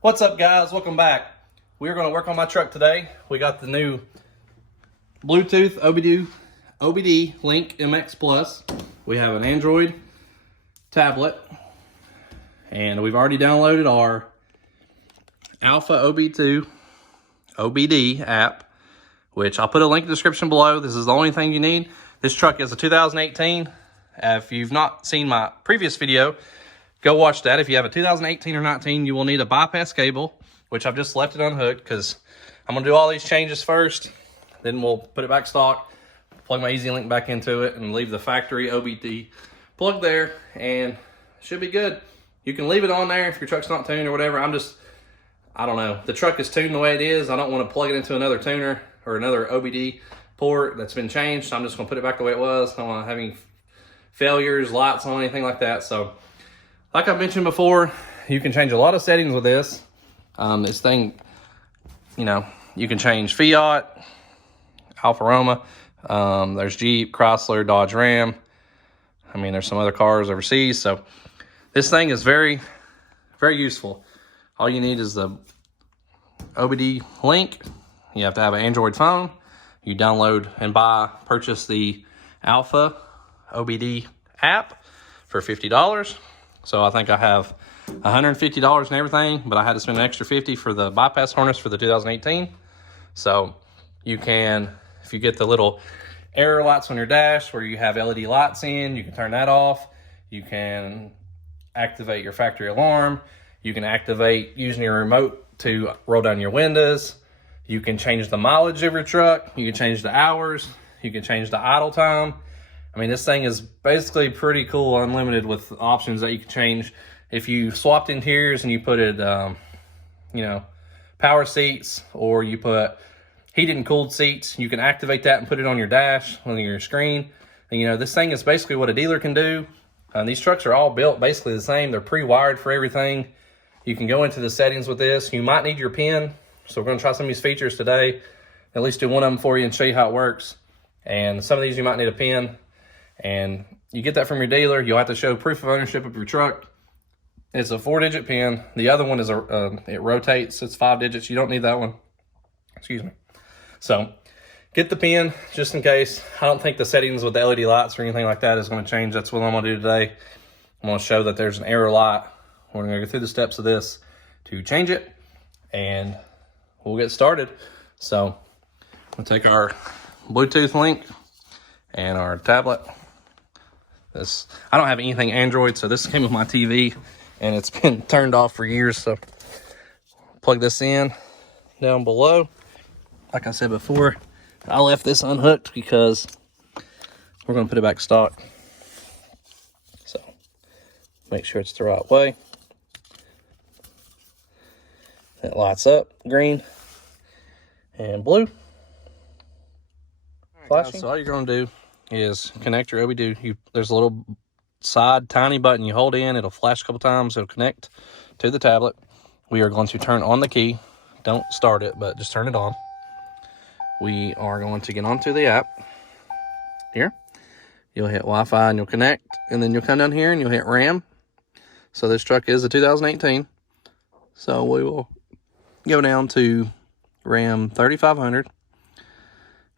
What's up, guys? Welcome back. We're going to work on my truck today. We got the new Bluetooth OBD Link MX Plus. We have an Android tablet, and we've already downloaded our Alfa OBD app, which I'll put a link in the description below. This is the only thing you need. This truck is a 2018. If you've not seen my previous video, go watch that. If you have a 2018 or 19, you will need a bypass cable, which I've just left it unhooked because I'm going to do all these changes first. Then we'll put it back stock, plug my Easy Link back into it, and leave the factory OBD plug there, and it should be good. You can leave it on there if your truck's not tuned or whatever. I don't know. The truck is tuned the way it is. I don't want to plug it into another tuner or another OBD port that's been changed. So I'm just going to put it back the way it was. I don't want to have any failures, lights on, anything like that. So like I mentioned before, you can change a lot of settings with this. This thing, you can change Fiat, Alfa Romeo. There's Jeep, Chrysler, Dodge, Ram. There's some other cars overseas. So this thing is very, very useful. All you need is the OBD link. You have to have an Android phone. You download and purchase the Alfa OBD app for $50. So I think I have $150 and everything, but I had to spend an extra $50 for the bypass harness for the 2018. So you can, if you get the little error lights on your dash where you have LED lights in, you can turn that off. You can activate your factory alarm. You can activate using your remote to roll down your windows. You can change the mileage of your truck. You can change the hours. You can change the idle time. This thing is basically pretty cool, unlimited with options that you can change. If you swapped interiors and you put it, power seats, or you put heated and cooled seats, you can activate that and put it on your dash, on your screen. And, this thing is basically what a dealer can do. These trucks are all built basically the same. They're pre-wired for everything. You can go into the settings with this. You might need your PIN. So we're going to try some of these features today. At least do one of them for you and show you how it works. And some of these you might need a PIN. And you get that from your dealer. You'll have to show proof of ownership of your truck. It's a 4-digit PIN. The other one is it rotates. It's 5 digits. You don't need that one. Excuse me. So get the PIN just in case. I don't think the settings with the LED lights or anything like that is going to change. That's what I'm going to do today. I'm going to show that there's an error light. We're going to go through the steps of this to change it, and we'll get started. So we'll take our Bluetooth link and our tablet. I don't have anything Android, so this came with my TV, and it's been turned off for years. So plug this in down below. Like I said before, I left this unhooked because we're going to put it back stock. So make sure it's the right way. It lights up green and blue. Flashing. So all you're going to do is connect your OBD. There's a little side tiny button you hold in. It'll flash a couple times. It'll connect to the tablet. We are going to turn on the key. Don't start it, but just turn it on. We are going to get onto the app. Here, you'll hit Wi-Fi and you'll connect, and then you'll come down here and you'll hit RAM. So this truck is a 2018. So we will go down to RAM 3500,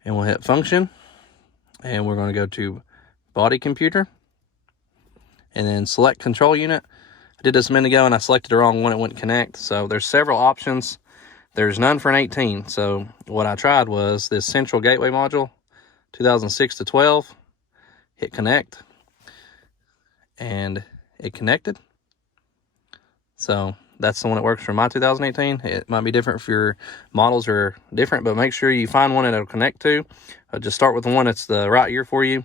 and we'll hit function. And we're going to go to body computer and then select control unit. I did this a minute ago and I selected the wrong one. It wouldn't connect. So there's several options. There's none for an 18. So what I tried was this central gateway module, 2006 to 12. Hit connect, and it connected. So that's the one that works for my 2018. It might be different if your models are different, but make sure you find one that it'll connect to. Just start with the one that's the right year for you.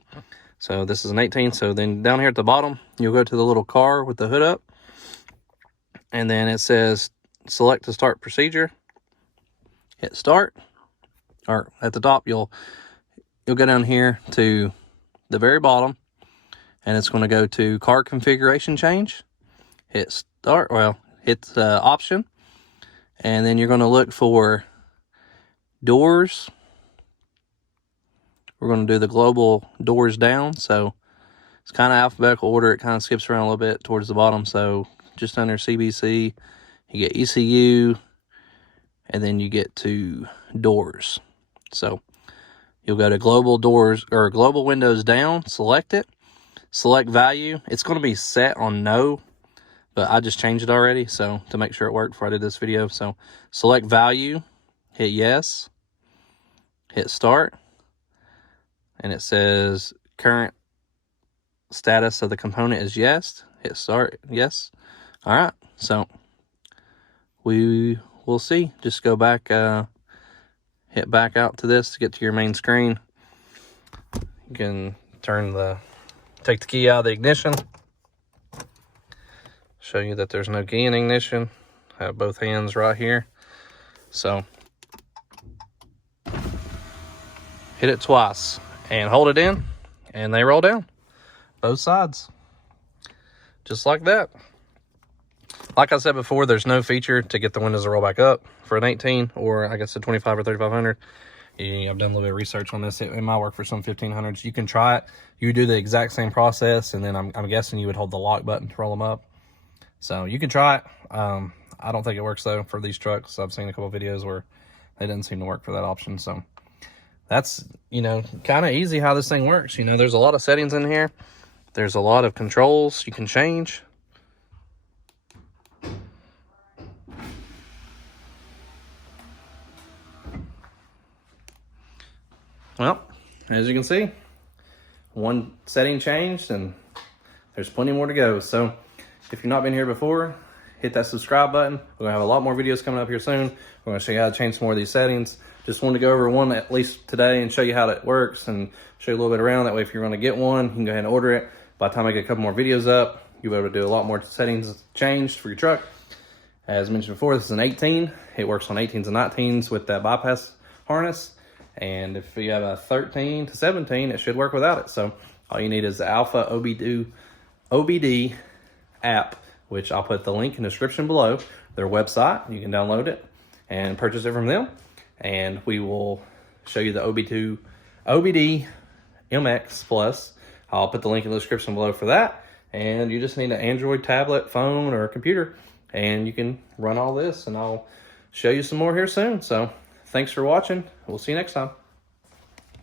So this is an 18. So then down here at the bottom, you'll go to the little car with the hood up, and then it says select to start procedure. Hit start, or at the top, you'll go down here to the very bottom, and it's going to go to car configuration change. Hit start, hit option, and then you're going to look for doors. We're going to do the global doors down, so it's kind of alphabetical order. It kind of skips around a little bit towards the bottom, so just under CBC, you get ECU, and then you get to doors. So you'll go to global doors or global windows down, select it, select value. It's going to be set on no, but I just changed it already, so to make sure it worked before I did this video. So select value, hit yes, hit start, and it says current status of the component is yes. Hit start, yes. All right, so we will see. Just go back, hit back out to this to get to your main screen. You can take the key out of the ignition. Show you that there's no key in ignition. I have both hands right here. So hit it twice and hold it in, and they roll down both sides, just like that. Like I said before, there's no feature to get the windows to roll back up for an 18, or I guess a 25 or 3500. I've done a little bit of research on this. It might work for some 1500s. You can try it. You do the exact same process, and then I'm guessing you would hold the lock button to roll them up. So you can try it. I don't think it works though for these trucks. I've seen a couple of videos where they didn't seem to work for that option. So that's, kind of easy how this thing works. There's a lot of settings in here. There's a lot of controls you can change. Well, as you can see, one setting changed and there's plenty more to go. So if you've not been here before, hit that subscribe button. We're gonna have a lot more videos coming up here soon. We're gonna show you how to change some more of these settings. Just wanted to go over one at least today and show you how that works and show you a little bit around. That way, if you're gonna get one, you can go ahead and order it. By the time I get a couple more videos up, you'll be able to do a lot more settings changed for your truck. As mentioned before, this is an 18. It works on 18s and 19s with that bypass harness. And if you have a 13 to 17, it should work without it. So all you need is the Alfa OBD app, which I'll put the link in the description below. Their website, you can download it and purchase it from them. And we will show you the OBD MX Plus. I'll put the link in the description below for that. And you just need an Android tablet, phone, or a computer, and you can run all this, and I'll show you some more here soon. So thanks for watching. We'll see you next time.